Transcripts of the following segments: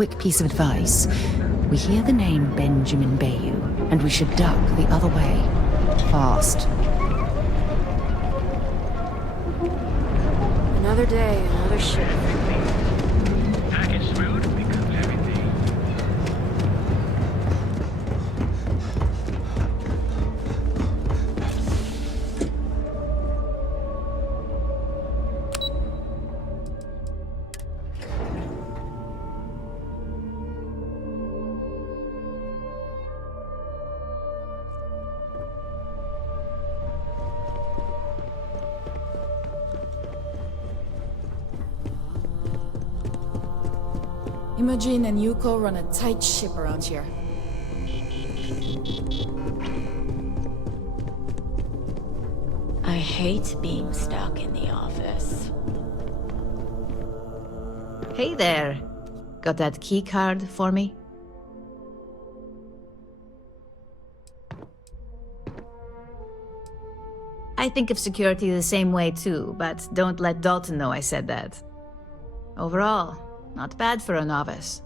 quick piece of advice. We hear the name Benjamin Bayou, and we should duck the other way. Fast. Another day, another ship. Package smooth becomes everything. Imogen and Yuko run a tight ship around here. I hate being stuck in the office. Hey there. Got that key card for me? I think of security the same way too, but don't let Dalton know I said that. Overall, not bad for a novice.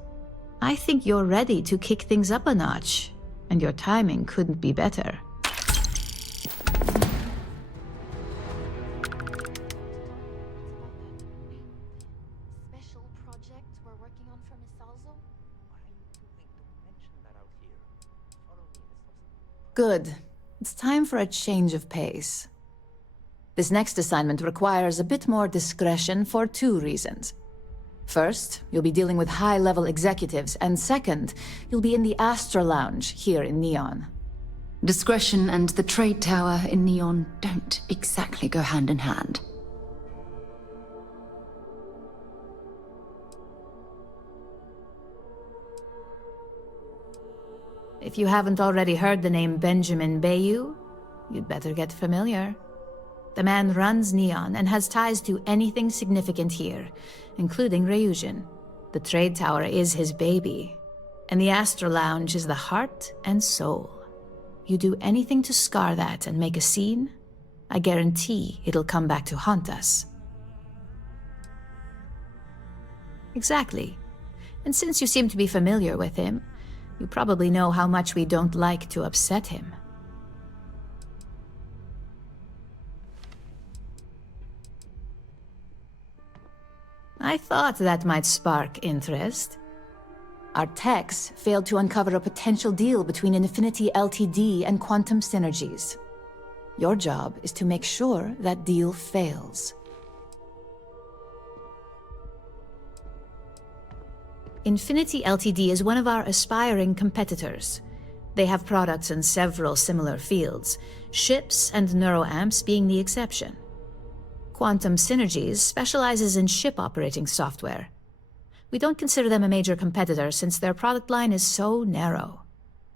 I think you're ready to kick things up a notch, and your timing couldn't be better. Special project we're working on for Miss Salzo? What are you doing? Don't mention that out here. Follow me, Miss. Good. It's time for a change of pace. This next assignment requires a bit more discretion for 2 reasons. First, you'll be dealing with high-level executives, and second, you'll be in the Astra Lounge here in Neon. Discretion and the trade tower in Neon don't exactly go hand in hand. If you haven't already heard the name Benjamin Bayou, you'd better get familiar. The man runs Neon and has ties to anything significant here, including Ryujin. The trade tower is his baby, and the Astra Lounge is the heart and soul. You do anything to scar that and make a scene, I guarantee it'll come back to haunt us. Exactly. And since you seem to be familiar with him, you probably know how much we don't like to upset him. I thought that might spark interest. Our techs failed to uncover a potential deal between Infinity Ltd and Quantum Synergies. Your job is to make sure that deal fails. Infinity Ltd is one of our aspiring competitors. They have products in several similar fields, ships and neuroamps being the exception. Quantum Synergies specializes in ship operating software. We don't consider them a major competitor since their product line is so narrow.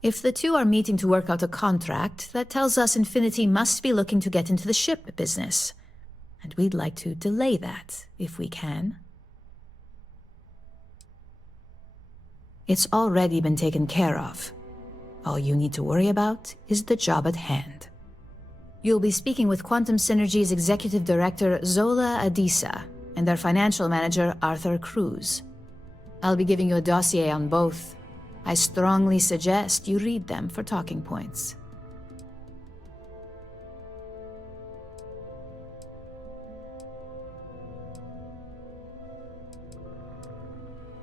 If the two are meeting to work out a contract, that tells us Infinity must be looking to get into the ship business. And we'd like to delay that, if we can. It's already been taken care of. All you need to worry about is the job at hand. You'll be speaking with Quantum Synergy's Executive Director Zola Adisa and their Financial Manager Arthur Cruz. I'll be giving you a dossier on both. I strongly suggest you read them for talking points.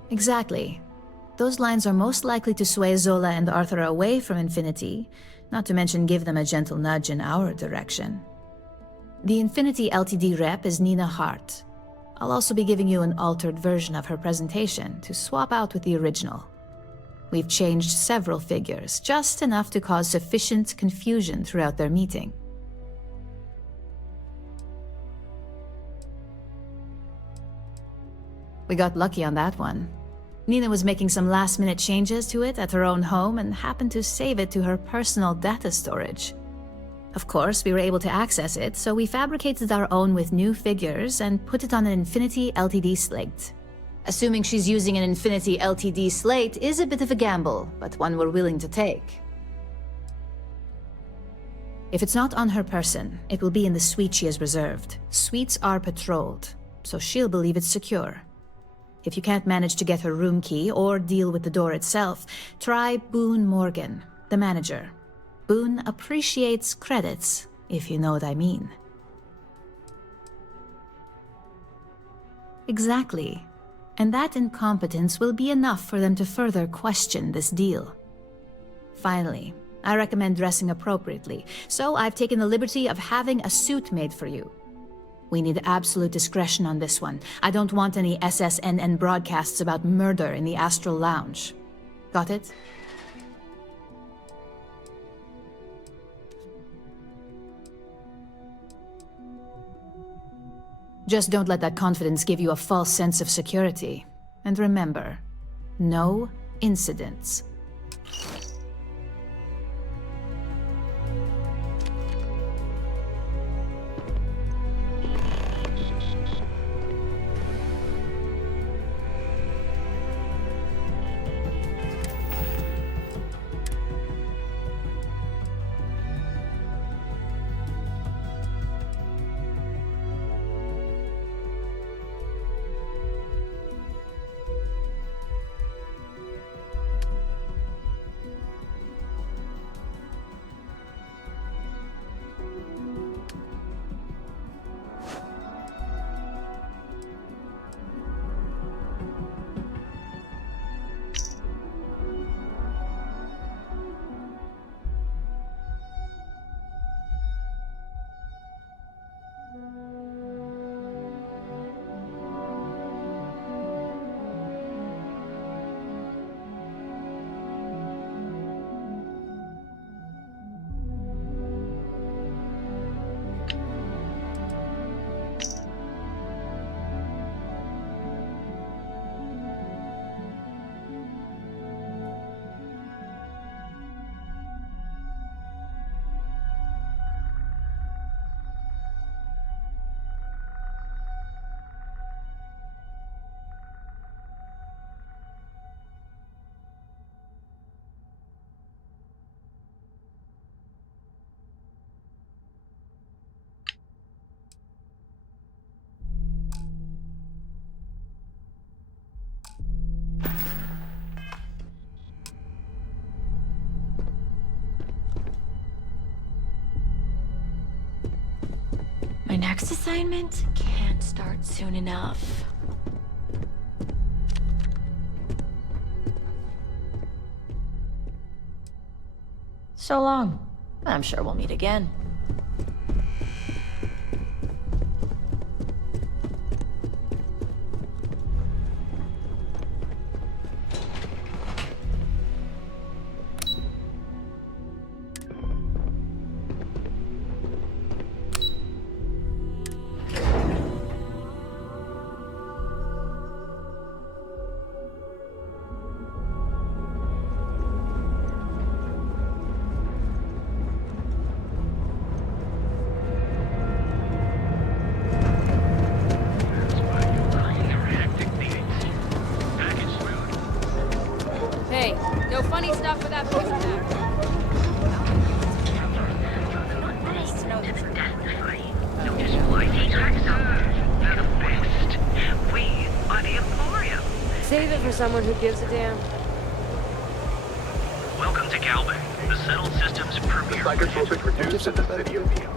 Exactly. Those lines are most likely to sway Zola and Arthur away from Infinity, not to mention give them a gentle nudge in our direction. The Infinity Ltd rep is Nina Hart. I'll also be giving you an altered version of her presentation to swap out with the original. We've changed several figures, just enough to cause sufficient confusion throughout their meeting. We got lucky on that one. Nina was making some last-minute changes to it at her own home and happened to save it to her personal data storage. Of course, we were able to access it, so we fabricated our own with new figures and put it on an Infinity Ltd slate. Assuming she's using an Infinity Ltd slate is a bit of a gamble, but one we're willing to take. If it's not on her person, it will be in the suite she has reserved. Suites are patrolled, so she'll believe it's secure. If you can't manage to get her room key or deal with the door itself, try Boone Morgan, the manager. Boone appreciates credits, if you know what I mean. Exactly. And that incompetence will be enough for them to further question this deal. Finally, I recommend dressing appropriately, so I've taken the liberty of having a suit made for you. We need absolute discretion on this one. I don't want any SSNN broadcasts about murder in the Astral Lounge. Got it? Just don't let that confidence give you a false sense of security. And remember, no incidents. My next assignment can't start soon enough. So long. I'm sure we'll meet again. Hey, no funny stuff with that voice back. Save it for someone who gives a damn. Welcome to Galvin, the settled system's premier Psychotropic reduced in the city of Neon.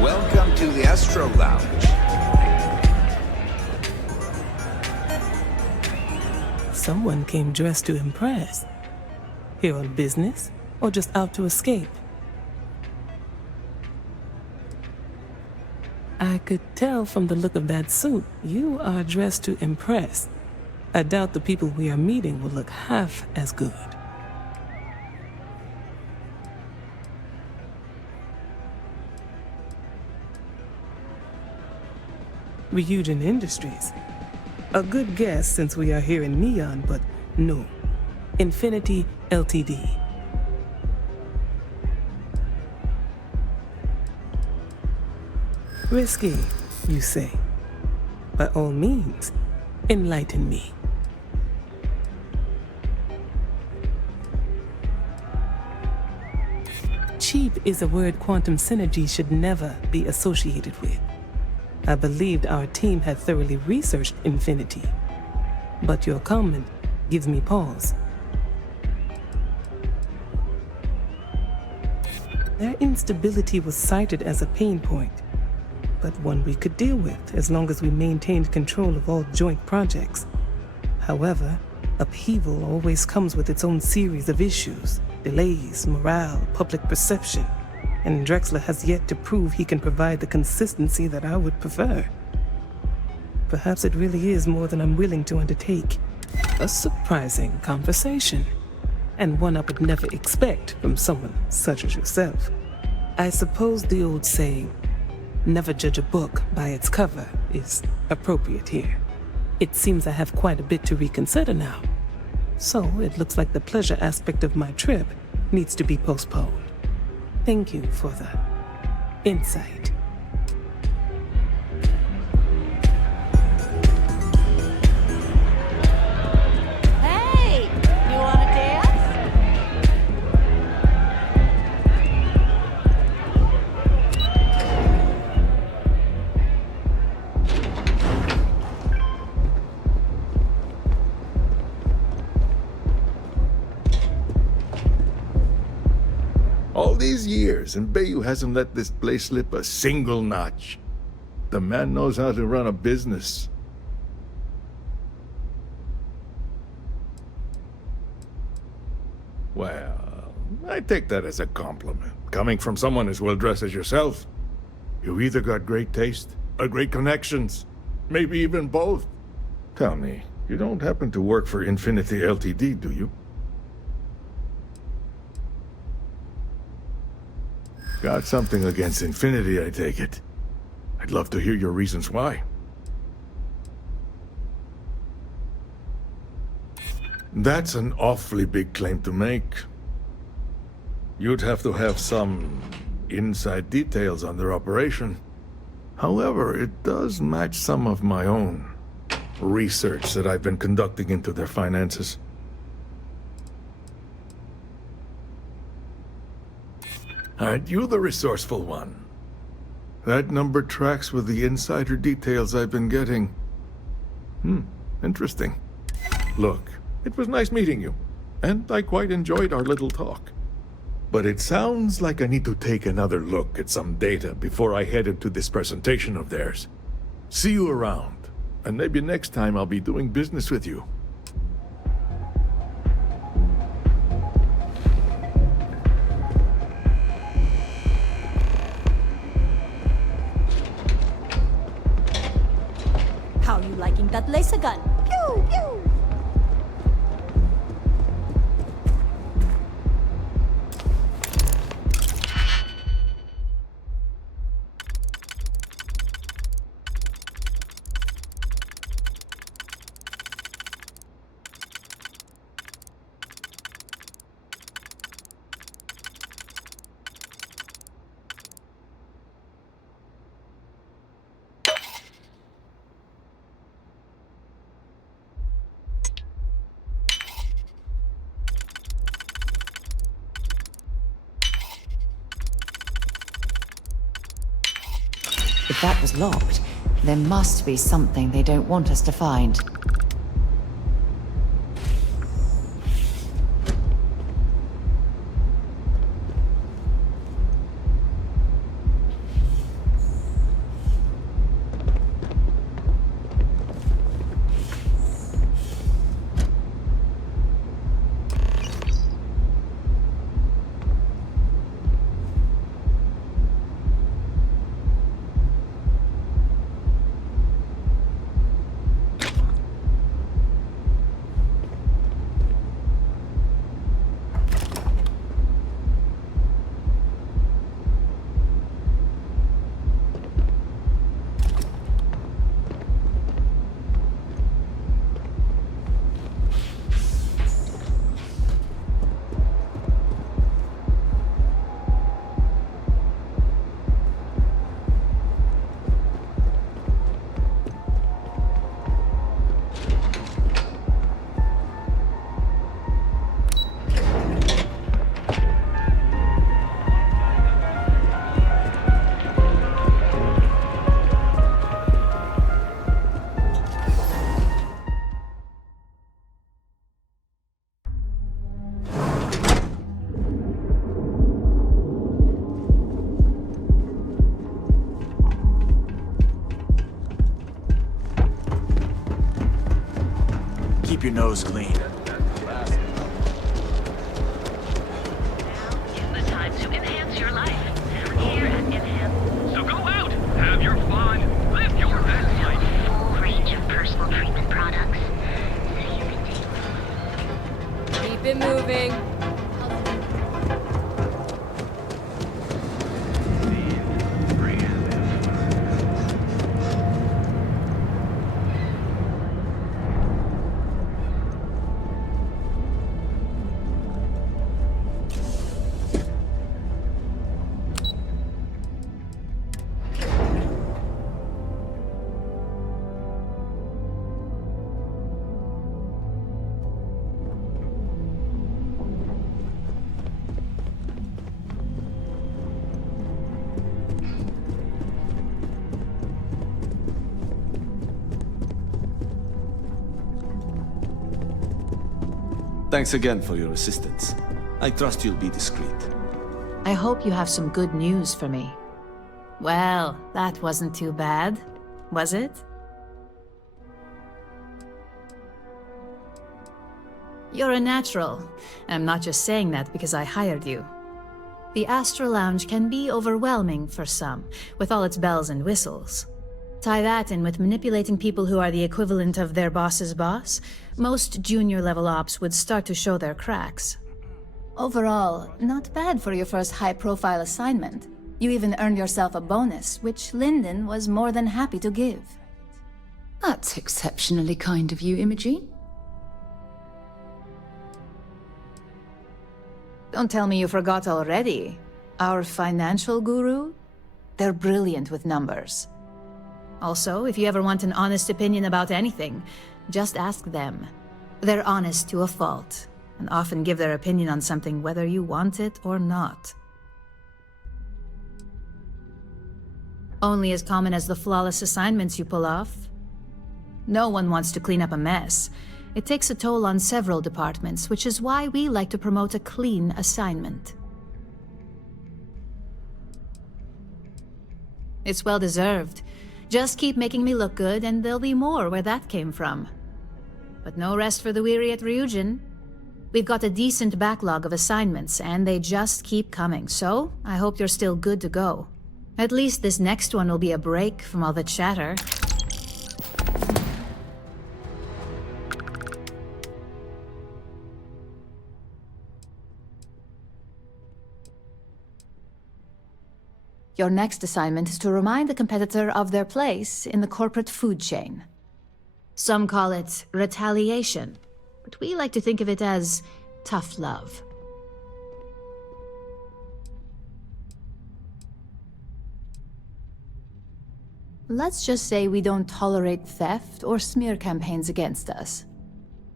Welcome to the Astro Lounge. Someone came dressed to impress. Here on business, or just out to escape? I could tell from the look of that suit, you are dressed to impress. I doubt the people we are meeting will look half as good. Ryujin Industries. A good guess since we are here in Neon, but no. Infinity Ltd. Risky, you say? By all means, enlighten me. Cheap is a word quantum synergy should never be associated with. I believed our team had thoroughly researched Infinity, but your comment gives me pause. Their instability was cited as a pain point, but one we could deal with as long as we maintained control of all joint projects. However, upheaval always comes with its own series of issues, delays, morale, public perception, and Drexler has yet to prove he can provide the consistency that I would prefer. Perhaps it really is more than I'm willing to undertake. A surprising conversation, and one I would never expect from someone such as yourself. I suppose the old saying, never judge a book by its cover, is appropriate here. It seems I have quite a bit to reconsider now. So it looks like the pleasure aspect of my trip needs to be postponed. Thank you for the insight. Hey! You wanna dance? All these years, and Bayou hasn't let this place slip a single notch. The man knows how to run a business. Well, I take that as a compliment. Coming from someone as well-dressed as yourself. You either got great taste, or great connections. Maybe even both. Tell me, you don't happen to work for Infinity Ltd, do you? Got something against Infinity, I take it. I'd love to hear your reasons why. That's an awfully big claim to make. You'd have to have some inside details on their operation. However, it does match some of my own research that I've been conducting into their finances. Aren't you the resourceful one? That number tracks with the insider details I've been getting. Interesting. Look, it was nice meeting you, and I quite enjoyed our little talk. But it sounds like I need to take another look at some data before I head into this presentation of theirs. See you around, and maybe next time I'll be doing business with you. How you liking that laser gun? Pew, pew! If that was locked, there must be something they don't want us to find. keep your nose clean. The time to enhance your life. Here at Enhance. So go out, have your fun, live your best life. Full range of personal treatment products. So you can take Keep it moving. Thanks again for your assistance. I trust you'll be discreet. I hope you have some good news for me. Well, that wasn't too bad, was it? You're a natural. I'm not just saying that because I hired you. The Astro Lounge can be overwhelming for some, with all its bells and whistles. Tie that in with manipulating people who are the equivalent of their boss's boss, most junior-level ops would start to show their cracks. Overall, not bad for your first high-profile assignment. You even earned yourself a bonus, which Lyndon was more than happy to give. That's exceptionally kind of you, Imogene. Don't tell me you forgot already. Our financial guru? They're brilliant with numbers. Also, if you ever want an honest opinion about anything, just ask them. They're honest to a fault, and often give their opinion on something whether you want it or not. Only as common as the flawless assignments you pull off. No one wants to clean up a mess. It takes a toll on several departments, which is why we like to promote a clean assignment. It's well deserved. Just keep making me look good, and there'll be more where that came from. But no rest for the weary at Ryujin. We've got a decent backlog of assignments, and they just keep coming, so I hope you're still good to go. At least this next one will be a break from all the chatter. Your next assignment is to remind the competitor of their place in the corporate food chain. Some call it retaliation, but we like to think of it as tough love. Let's just say we don't tolerate theft or smear campaigns against us.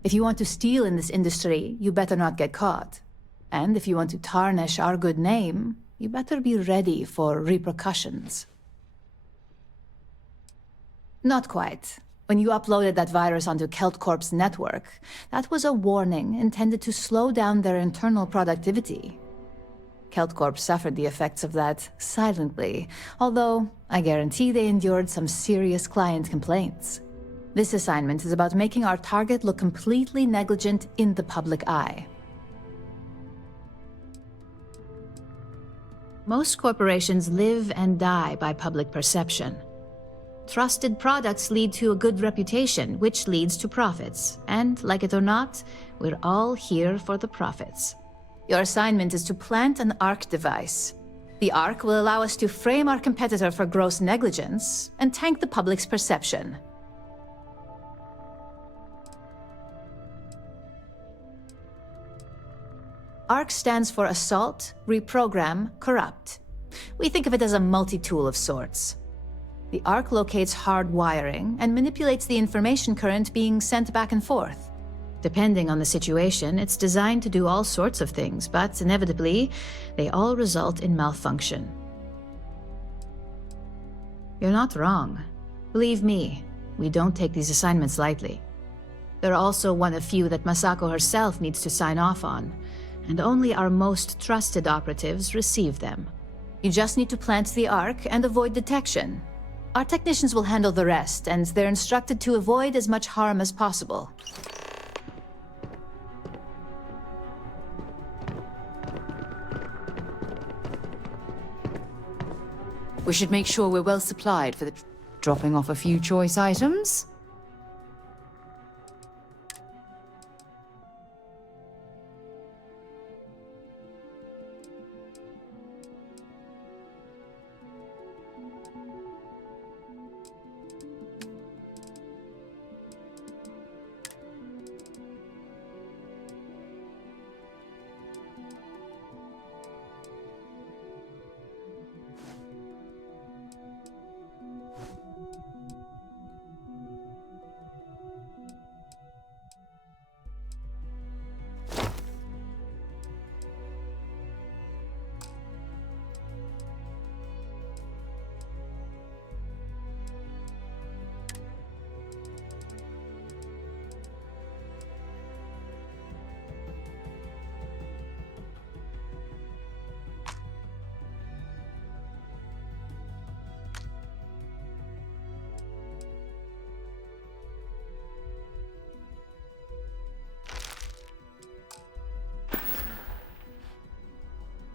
If you want to steal in this industry, you better not get caught. And if you want to tarnish our good name, you better be ready for repercussions. Not quite. When you uploaded that virus onto KeltCorp's network, that was a warning intended to slow down their internal productivity. KeltCorp suffered the effects of that silently, although I guarantee they endured some serious client complaints. This assignment is about making our target look completely negligent in the public eye. Most corporations live and die by public perception. Trusted products lead to a good reputation, which leads to profits. And, like it or not, we're all here for the profits. Your assignment is to plant an ARC device. The ARC will allow us to frame our competitor for gross negligence and tank the public's perception. ARC stands for Assault, Reprogram, Corrupt. We think of it as a multi-tool of sorts. The ARC locates hard wiring and manipulates the information current being sent back and forth. Depending on the situation, it's designed to do all sorts of things, but inevitably, they all result in malfunction. You're not wrong. Believe me, we don't take these assignments lightly. They're also one of few that Masako herself needs to sign off on, and only our most trusted operatives receive them. You just need to plant the ARC and avoid detection. Our technicians will handle the rest, and they're instructed to avoid as much harm as possible. We should make sure we're well supplied for the... Dropping off a few choice items?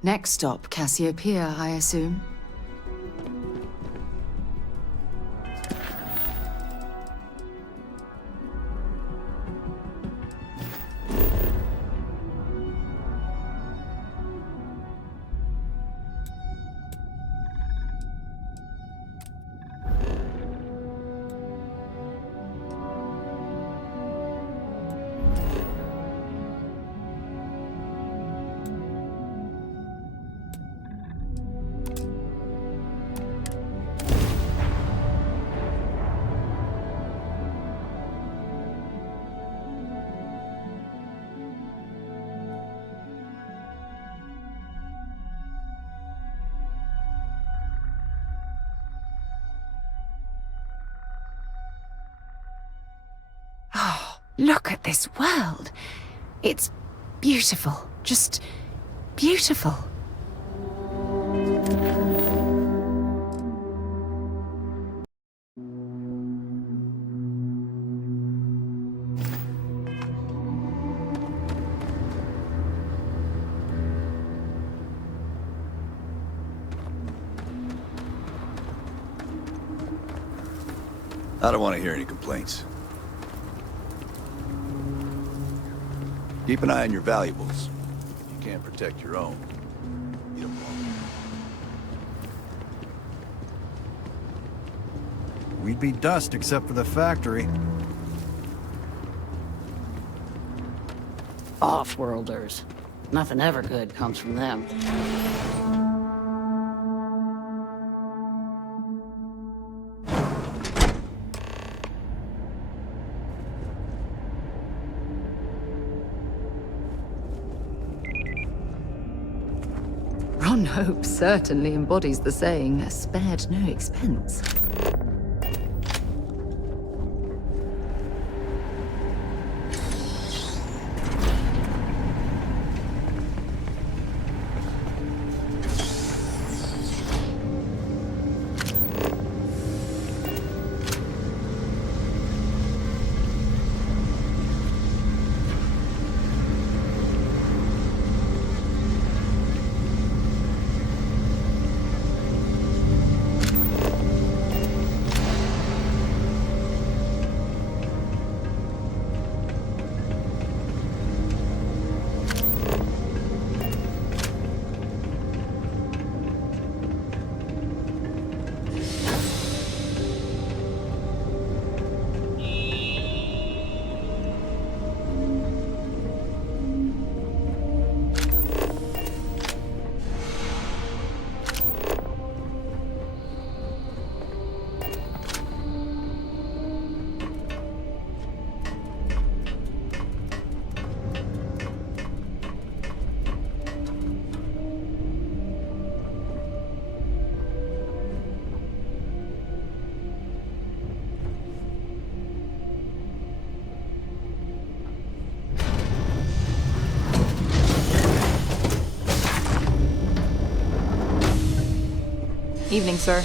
Next stop, Cassiopeia, I assume. Look at this world. It's beautiful. Just beautiful. I don't want to hear any complaints. Keep an eye on your valuables. If you can't protect your own, you don't belong. We'd be dust except for the factory. Off-worlders. Nothing ever good comes from them. Ron Hope certainly embodies the saying, spared no expense. Evening, sir.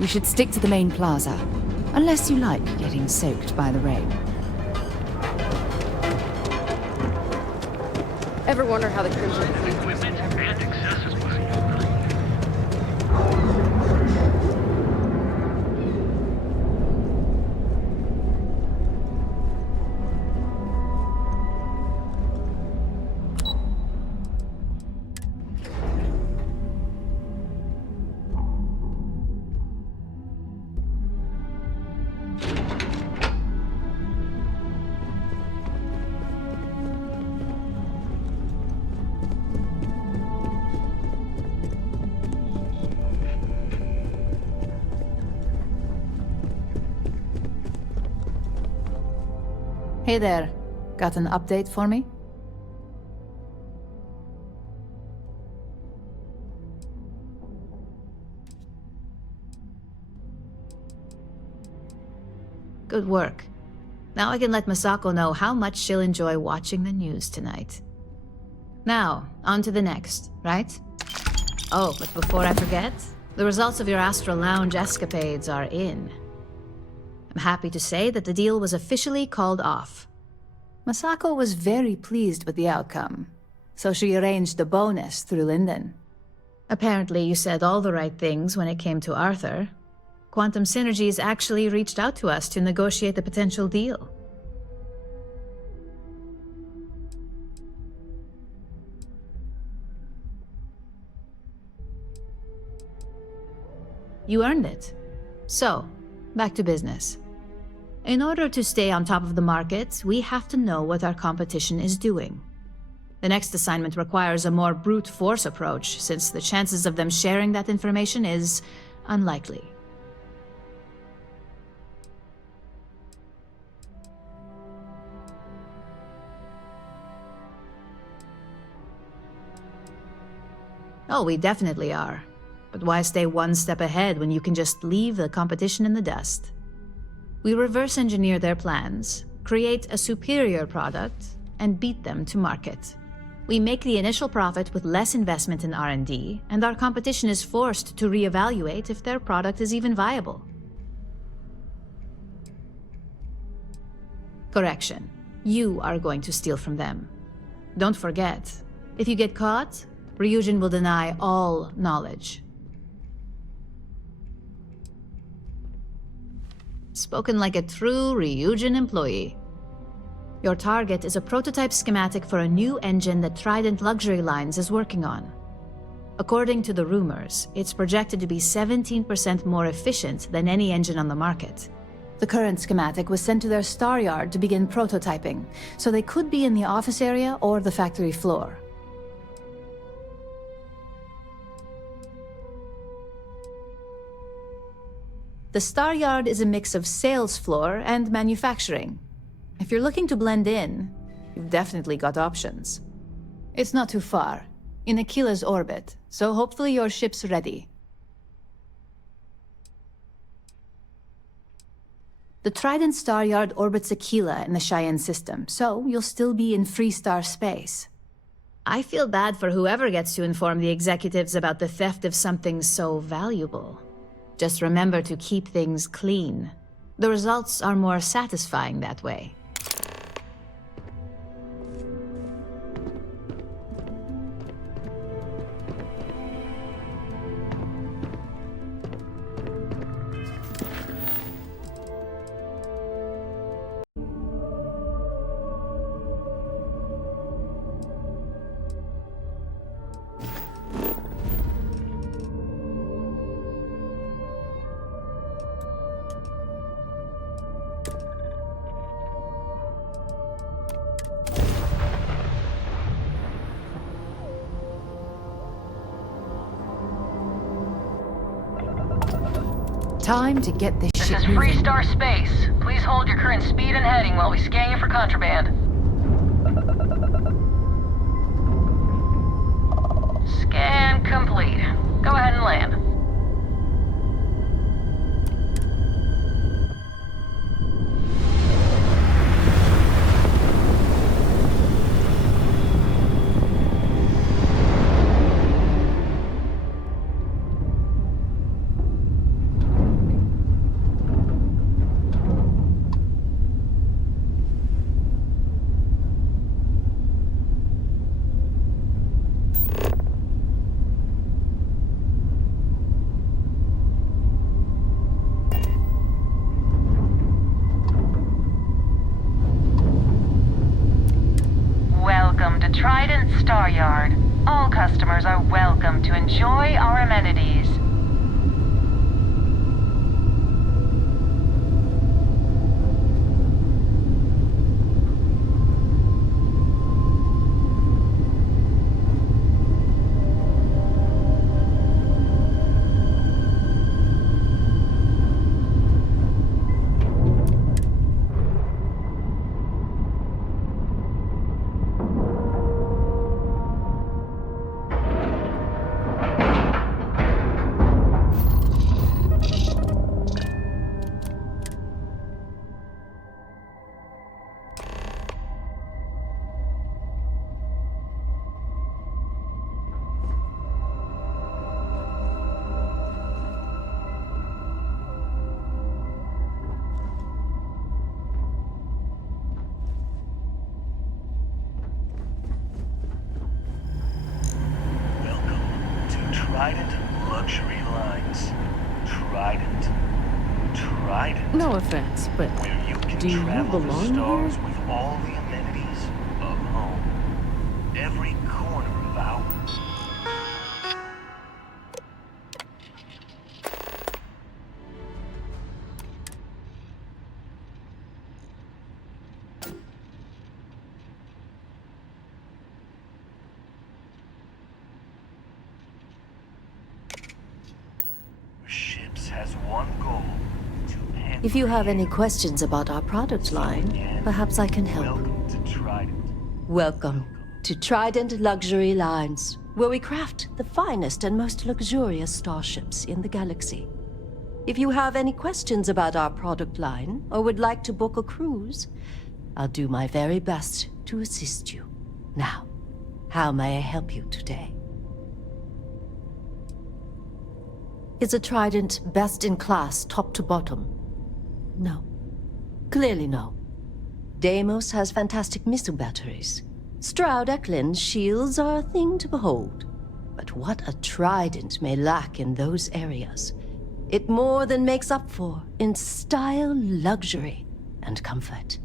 We should stick to the main plaza, unless you like getting soaked by the rain. Ever wonder how the Crimson Fleet Equipment and accessories. Hey there. Got an update for me? Good work. Now I can let Masako know how much she'll enjoy watching the news tonight. Now, on to the next, right? Oh, but before I forget, the results of your Astral Lounge escapades are in. I'm happy to say that the deal was officially called off. Masako was very pleased with the outcome, so she arranged a bonus through Linden. Apparently, you said all the right things when it came to Arthur. Quantum Synergies actually reached out to us to negotiate the potential deal. You earned it. So, back to business. In order to stay on top of the market, we have to know what our competition is doing. The next assignment requires a more brute force approach, since the chances of them sharing that information is unlikely. Oh, we definitely are. But why stay one step ahead when you can just leave the competition in the dust? We reverse engineer their plans, create a superior product, and beat them to market. We make the initial profit with less investment in R&D, and our competition is forced to reevaluate if their product is even viable. Correction. You are going to steal from them. Don't forget, if you get caught, Ryujin will deny all knowledge. Spoken like a true Ryujin employee. Your target is a prototype schematic for a new engine that Trident Luxury Lines is working on. According to the rumors, it's projected to be 17% more efficient than any engine on the market. The current schematic was sent to their Star Yard to begin prototyping, so they could be in the office area or the factory floor. The Star Yard is a mix of sales floor and manufacturing. If you're looking to blend in, you've definitely got options. It's not too far, in Aquila's orbit, so hopefully your ship's ready. The Trident Star Yard orbits Aquila in the Cheyenne system, so you'll still be in Freestar space. I feel bad for whoever gets to inform the executives about the theft of something so valuable. Just remember to keep things clean. The results are more satisfying that way. Time to get this shit moving. This is Freestar Space. Please hold your current speed and heading while we scan you for contraband. Scan complete. Go ahead and land. the Trident Star Yard. All customers are welcome to enjoy our amenities. Trident Luxury Lines. Trident. No offense, but Where you can do you travel the belong stars here? with all the amenities of home. Every corner of our... Ships has one goal. If you have any questions about our product line, perhaps I can help. Welcome to Trident Luxury Lines, where we craft the finest and most luxurious starships in the galaxy. If you have any questions about our product line or would like to book a cruise, I'll do my very best to assist you. Now, how may I help you today? Is a Trident best in class, top to bottom? No. Clearly no. Deimos has fantastic missile batteries. Stroud Eklund's shields are a thing to behold. But what a Trident may lack in those areas, it more than makes up for in style, luxury, and comfort.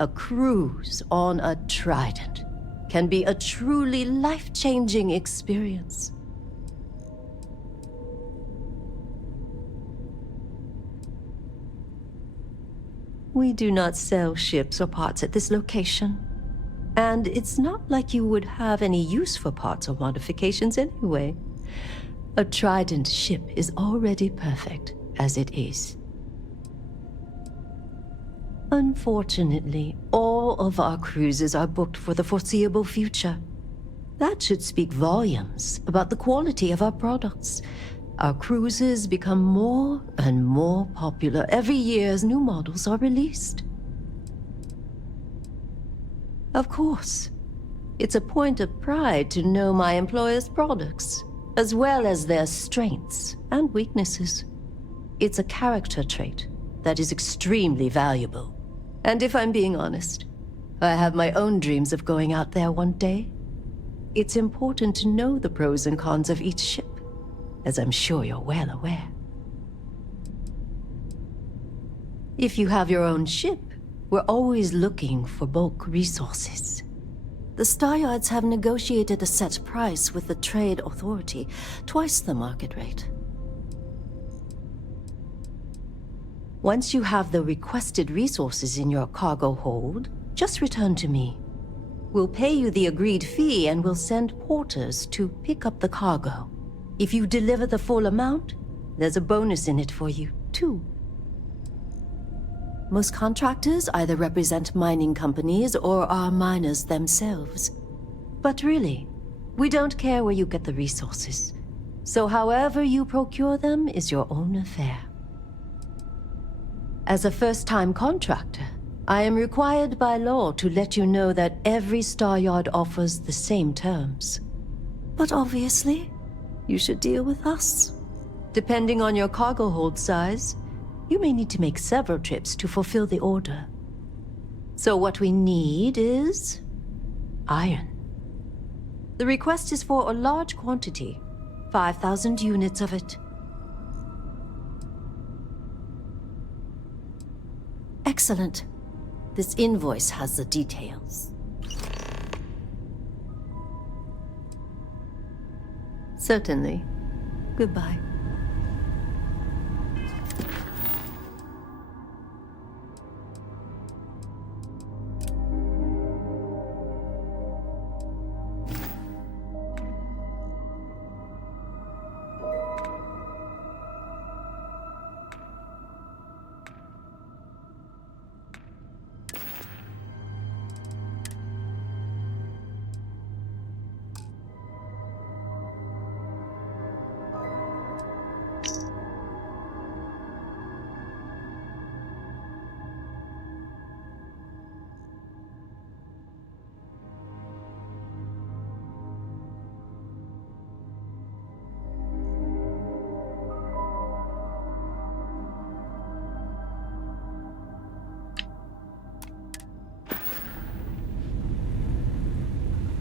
A cruise on a Trident can be a truly life-changing experience. We do not sell ships or parts at this location. And it's not like you would have any use for parts or modifications anyway. A Trident ship is already perfect as it is. Unfortunately, all of our cruises are booked for the foreseeable future. That should speak volumes about the quality of our products. Our cruises become more and more popular every year as new models are released. Of course, it's a point of pride to know my employers' products, as well as their strengths and weaknesses. It's a character trait that is extremely valuable. And if I'm being honest, I have my own dreams of going out there one day. It's important to know the pros and cons of each ship, as I'm sure you're well aware. If you have your own ship, we're always looking for bulk resources. The Star Yards have negotiated a set price with the Trade Authority, twice the market rate. Once you have the requested resources in your cargo hold, just return to me. We'll pay you the agreed fee and we'll send porters to pick up the cargo. If you deliver the full amount, there's a bonus in it for you, too. Most contractors either represent mining companies or are miners themselves. But really, we don't care where you get the resources. So however you procure them is your own affair. As a first-time contractor, I am required by law to let you know that every Star Yard offers the same terms. But obviously, you should deal with us. Depending on your cargo hold size, you may need to make several trips to fulfill the order. So what we need is iron. The request is for a large quantity, 5,000 units of it. Excellent. This invoice has the details. Certainly. Goodbye.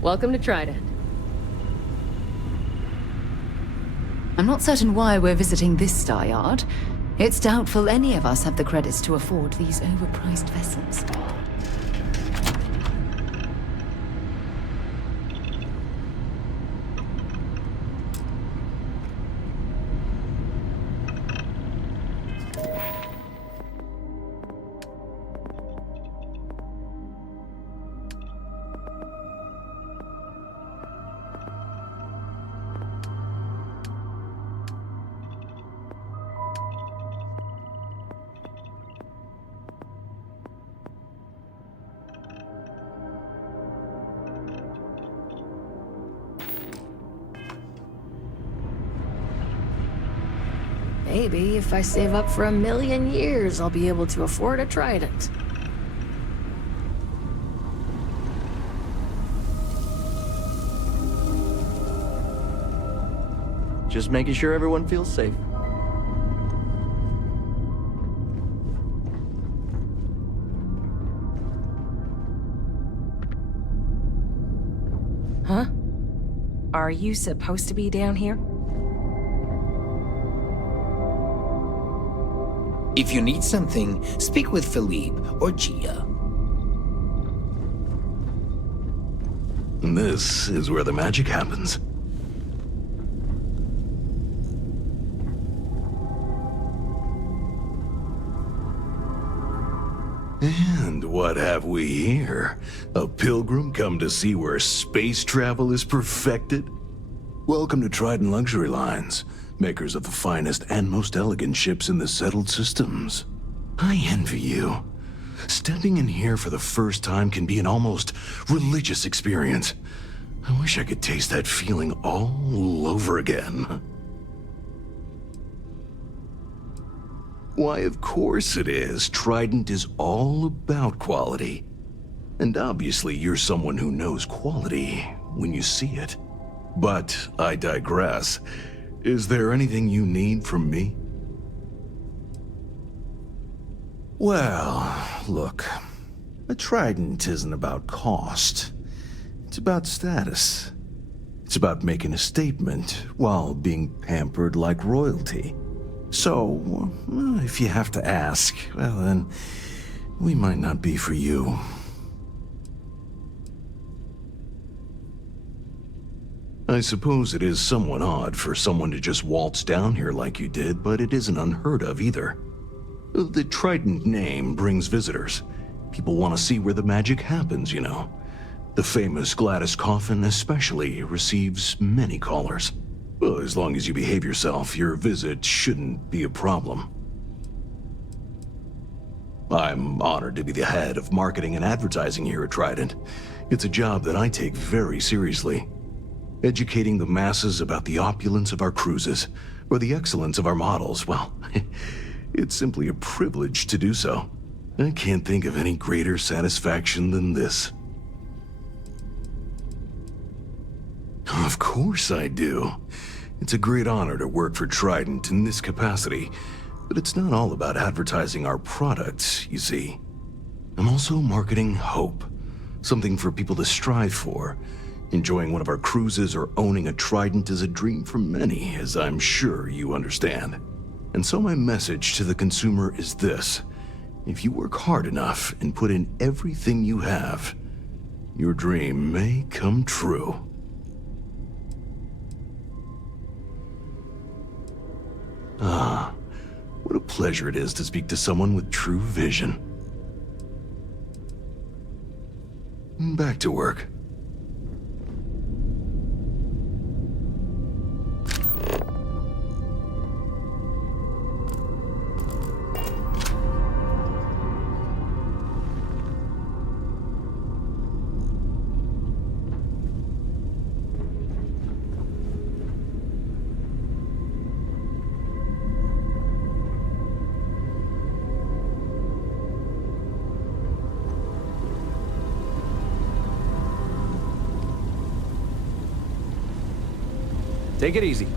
Welcome to Trident. I'm not certain why we're visiting this star yard. It's doubtful any of us have the credits to afford these overpriced vessels. Maybe if I save up for 1,000,000 years, I'll be able to afford a Trident. Just making sure everyone feels safe. Huh? Are you supposed to be down here? If you need something, speak with Philippe or Gia. This is where the magic happens. And what have we here? A pilgrim come to see where space travel is perfected? Welcome to Trident Luxury Lines, makers of the finest and most elegant ships in the settled systems. I envy you. Stepping in here for the first time can be an almost religious experience. I wish I could taste that feeling all over again. Why, of course it is. Trident is all about quality. And obviously you're someone who knows quality when you see it. But I digress. Is there anything you need from me? Well, look. A Trident isn't about cost. It's about status. It's about making a statement while being pampered like royalty. So, if you have to ask, well then, we might not be for you. I suppose it is somewhat odd for someone to just waltz down here like you did, but it isn't unheard of either. The Trident name brings visitors. People want to see where the magic happens, you know. The famous Gladys Coffin especially receives many callers. Well, as long as you behave yourself, your visit shouldn't be a problem. I'm honored to be the head of marketing and advertising here at Trident. It's a job that I take very seriously. Educating the masses about the opulence of our cruises, or the excellence of our models, well, it's simply a privilege to do so. I can't think of any greater satisfaction than this. Of course I do. It's a great honor to work for Trident in this capacity, but it's not all about advertising our products, you see. I'm also marketing hope, something for people to strive for. Enjoying one of our cruises or owning a Trident is a dream for many, as I'm sure you understand. And so my message to the consumer is this. If you work hard enough and put in everything you have, your dream may come true. Ah, what a pleasure it is to speak to someone with true vision. Back to work. Take it easy.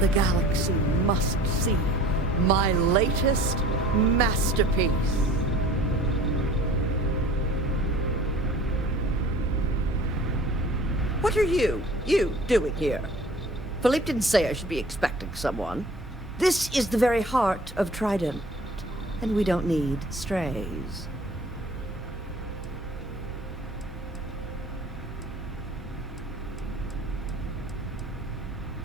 The galaxy must see my latest masterpiece. What are you doing here? Philippe didn't say I should be expecting someone. This is the very heart of Trident, and we don't need strays.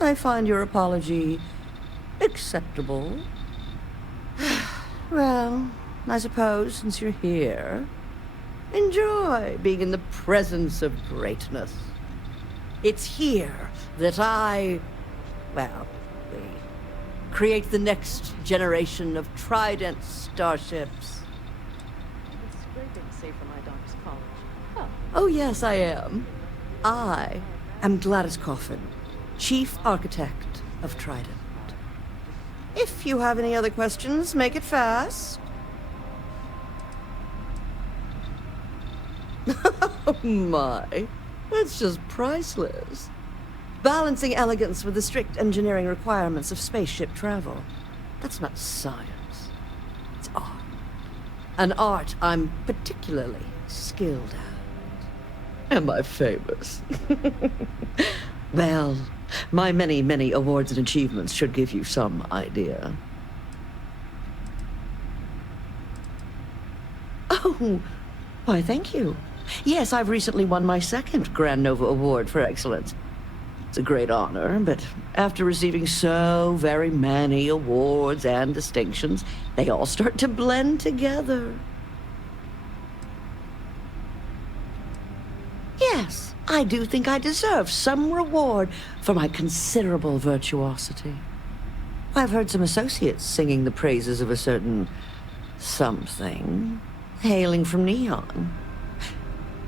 I find your apology acceptable. Well, I suppose since you're here, enjoy being in the presence of greatness. It's here that we create the next generation of Trident starships. It's scraping safe for my daughter's college. Oh, yes, I am. I am Gladys Coffin, Chief Architect of Trident. If you have any other questions, make it fast. Oh my, that's just priceless. Balancing elegance with the strict engineering requirements of spaceship travel. That's not science. It's art. An art I'm particularly skilled at. Am I famous? Well, my many, many awards and achievements should give you some idea. Oh, why, thank you. Yes, I've recently won my second Grand Nova Award for excellence. It's a great honor, but after receiving so very many awards and distinctions, they all start to blend together. Yes, I do think I deserve some reward for my considerable virtuosity. I've heard some associates singing the praises of a certain something hailing from Neon.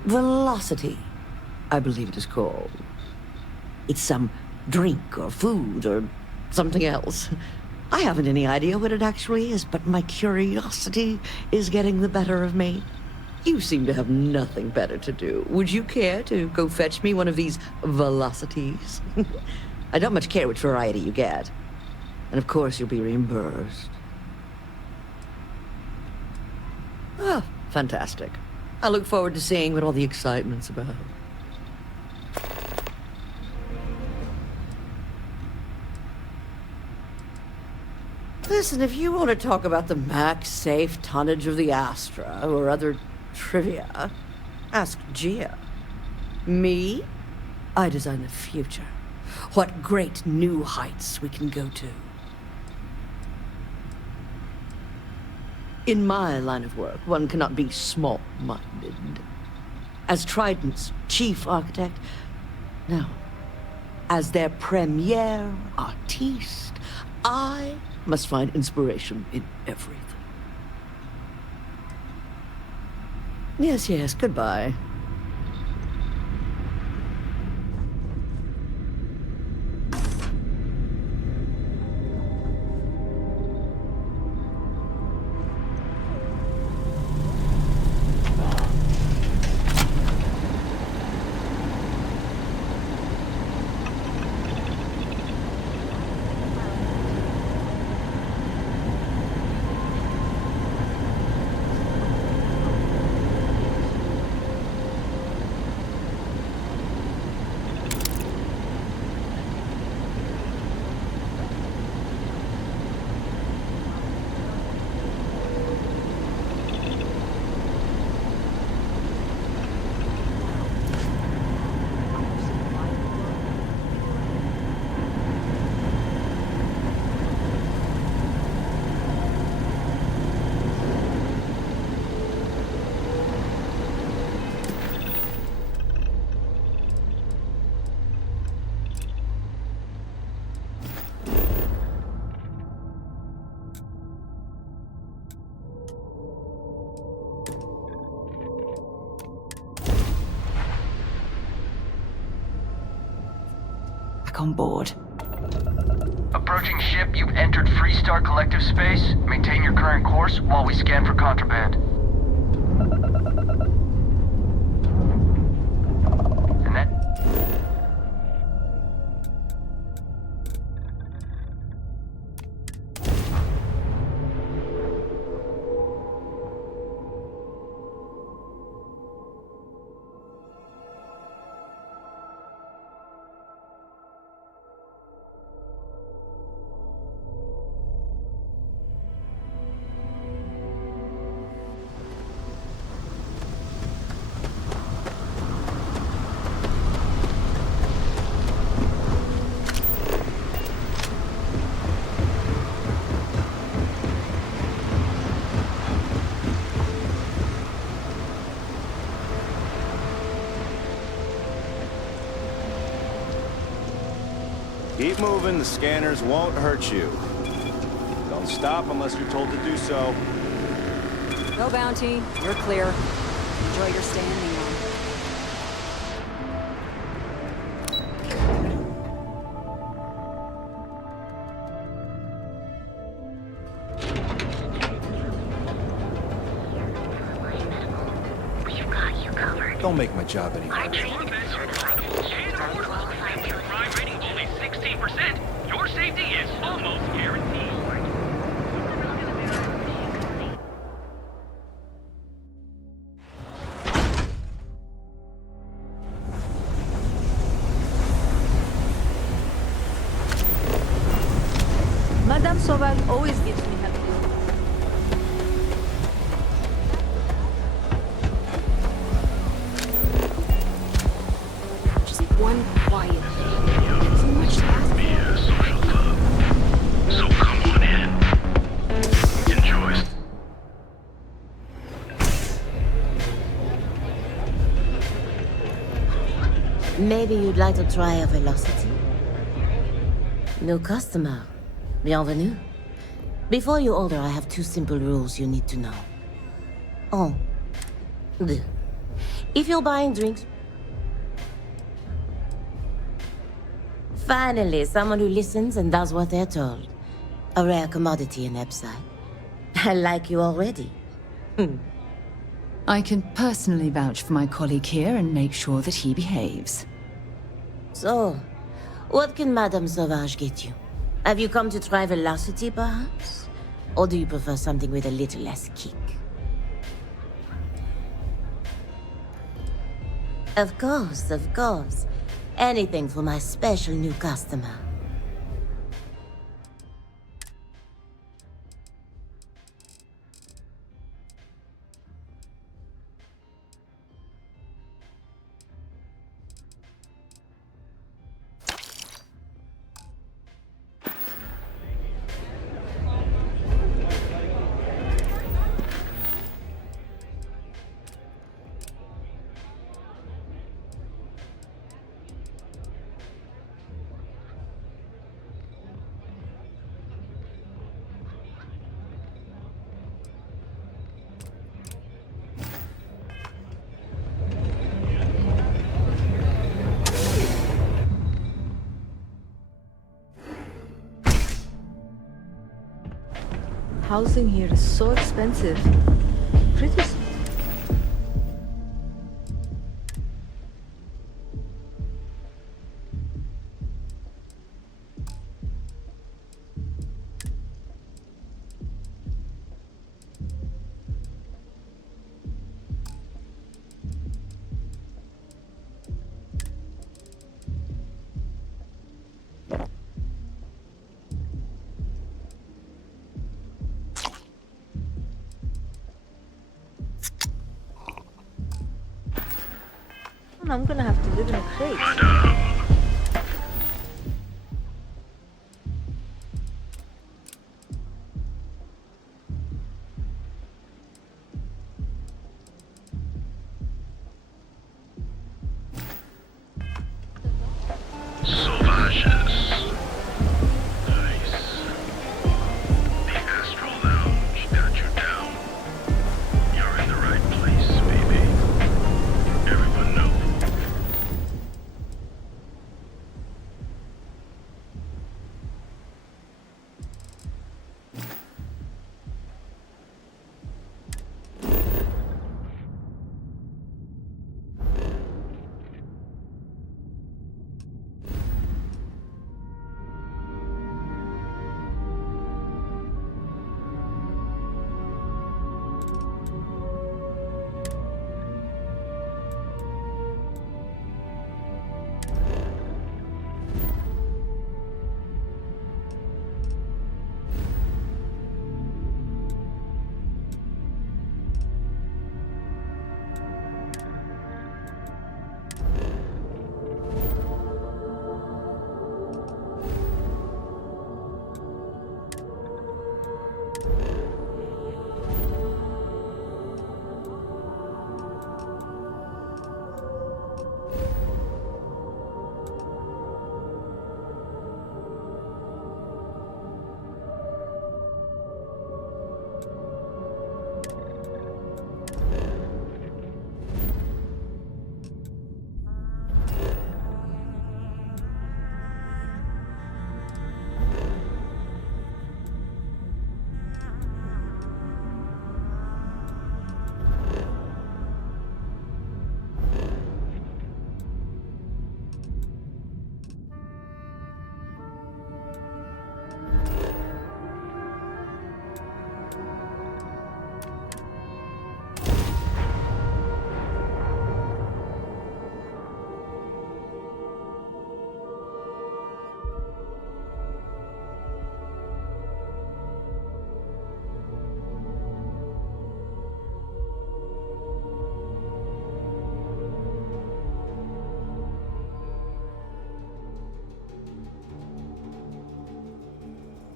Velocity, I believe it is called. It's some drink or food or something else. I haven't any idea what it actually is, but my curiosity is getting the better of me. You seem to have nothing better to do. Would you care to go fetch me one of these velocities? I don't much care which variety you get. And of course you'll be reimbursed. Ah, fantastic. I look forward to seeing what all the excitement's about. Listen, if you want to talk about the max safe tonnage of the Astra or other trivia, ask Gia. Me? I design the future. What great new heights we can go to. In my line of work, one cannot be small-minded. As Trident's chief architect, no. As their premier artiste, I must find inspiration in everything. Yes, yes, goodbye. Back on board. Approaching ship, you've entered Freestar Collective space. Maintain your current course while we scan for contraband. And that... Keep moving, the scanners won't hurt you. Don't stop unless you're told to do so. No bounty. You're clear. Enjoy your stay in Neon. We've got you covered. Don't make my job any Our harder. trained and certified physicians are qualified to Drive rating only 16%. Your safety is almost guaranteed. Madame Sauvage always gives me happy. Just one quiet day. Too much to ask. Be a social club. So come on in. Enjoy. Maybe you'd like to try a velocity? New customer. Bienvenue. Before you order, I have two simple rules you need to know. Un, deux. If you're buying drinks... Finally, someone who listens and does what they're told. A rare commodity in Epside. I like you already. I can personally vouch for my colleague here and make sure that he behaves. So, what can Madame Sauvage get you? Have you come to try velocity, perhaps? Or do you prefer something with a little less kick? Of course, of course. Anything for my special new customer. Housing here is so expensive. Pretty s- I'm gonna have to live in a crate. Sauvages. Nice. The Astral Lounge got you down. You're in the right place, baby. Everyone knows.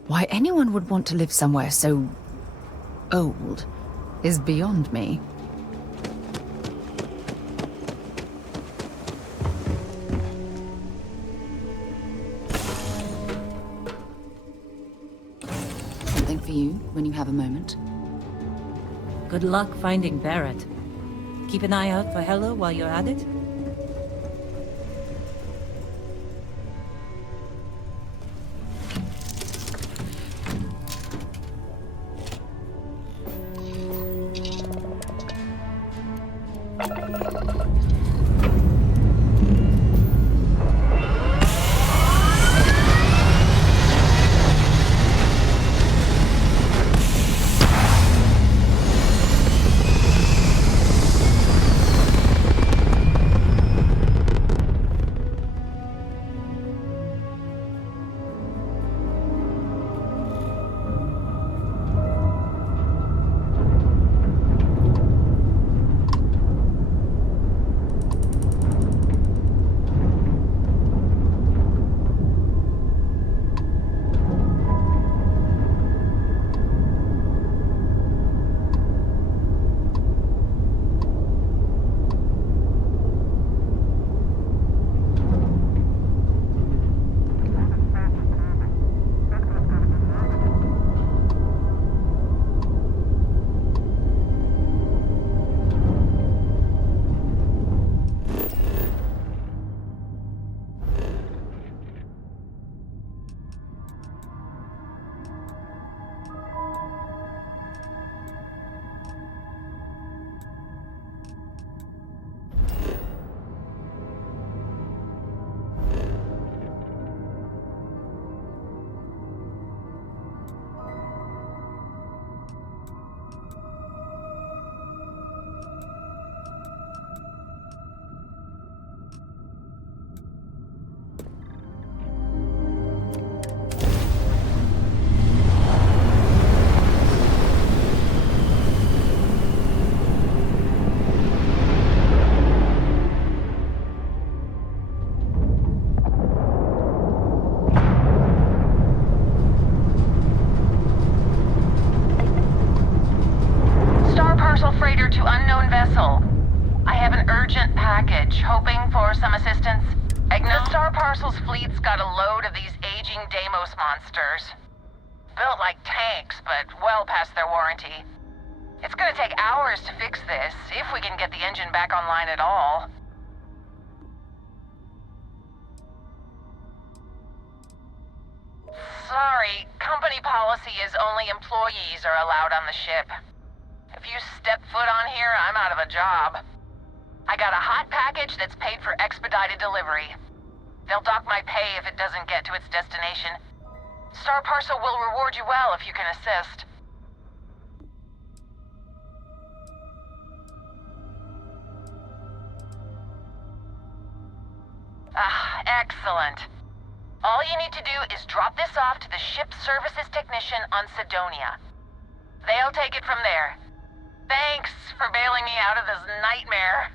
Why anyone would want to live somewhere so old is beyond me. Something for you when you have a moment. Good luck finding Barrett. Keep an eye out for Hella while you're at it. Parcel's fleet's got a load of these aging Deimos monsters. Built like tanks, but well past their warranty. It's gonna take hours to fix this, if we can get the engine back online at all. Sorry, company policy is only employees are allowed on the ship. If you step foot on here, I'm out of a job. I got a hot package that's paid for expedited delivery. They'll dock my pay if it doesn't get to its destination. Star Parcel will reward you well if you can assist. Ah, excellent. All you need to do is drop this off to the ship services technician on Sidonia. They'll take it from there. Thanks for bailing me out of this nightmare.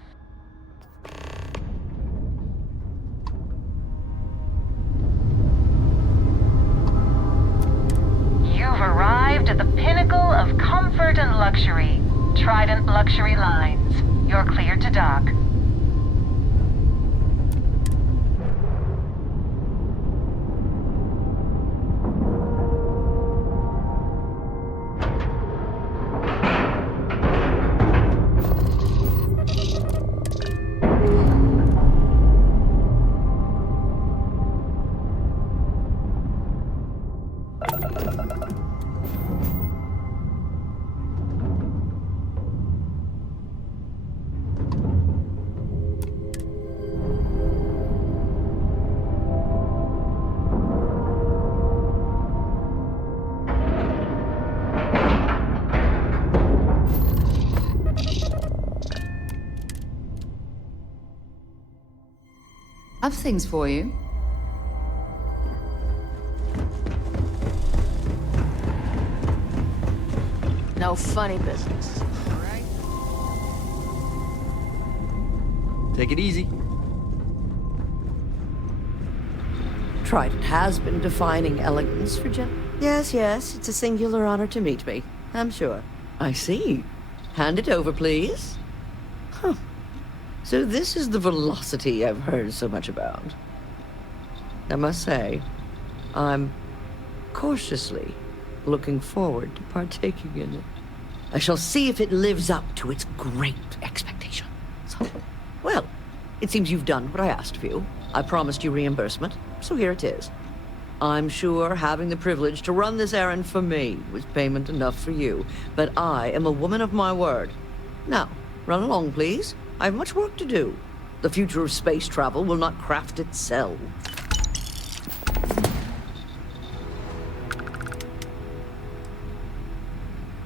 You've arrived at the pinnacle of comfort and luxury. Trident Luxury Lines. You're cleared to dock. I've things for you. No funny business. Take it easy. Trident has been defining elegance for Yes, yes, it's a singular honor to meet me, I'm sure. I see. Hand it over, please. Huh. So this is the velocity I've heard so much about. I must say, I'm cautiously looking forward to partaking in it. I shall see if it lives up to its great expectations. Well, it seems you've done what I asked of you. I promised you reimbursement, so here it is. I'm sure having the privilege to run this errand for me was payment enough for you, but I am a woman of my word. Now, run along, please. I have much work to do. The future of space travel will not craft itself.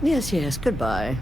Yes, yes, goodbye.